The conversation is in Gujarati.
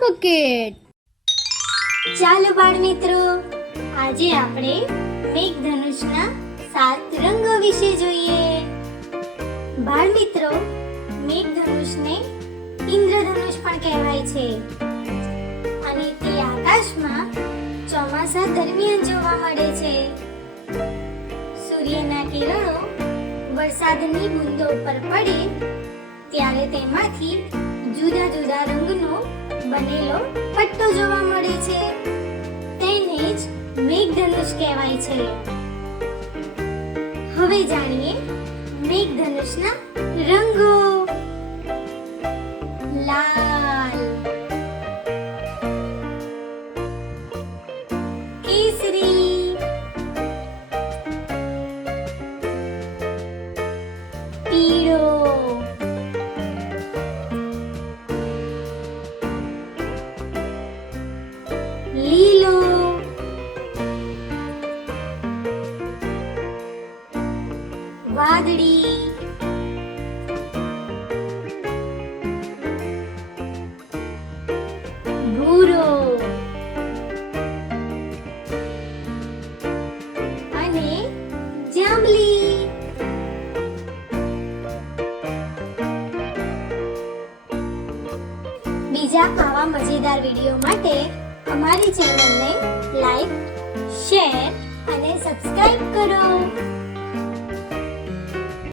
બકેટ. ચાલો બાળ મિત્રો, આજે આપણે મેઘધનુષના 7 રંગો વિશે જોઈએ. બાળ મિત્રો, મેઘધનુષને ઇન્દ્રધનુષ પણ કહેવાય છે અને તે આકાશમાં ચોમાસા દરમિયાન જોવા મળે છે. સૂર્યના કિરણો વરસાદની બૂંદો પર પડે ત્યારે તેમાંથી જુદા જુદા રંગનો બનેલો પટ્ટો જોવા મળે છે. તેને જ મેઘધનુષ કહેવાય છે. હવે જાણીએ મેઘધનુષના રંગો. લાલ, કેસરી, પીળો, લીલો, વાદળી, ભૂરો અને જાંબલી. બીજા આવા મજેદાર વિડીયો માટે અમારી ચેનલને લાઈક, શેર અને સબસ્ક્રાઇબ કરો.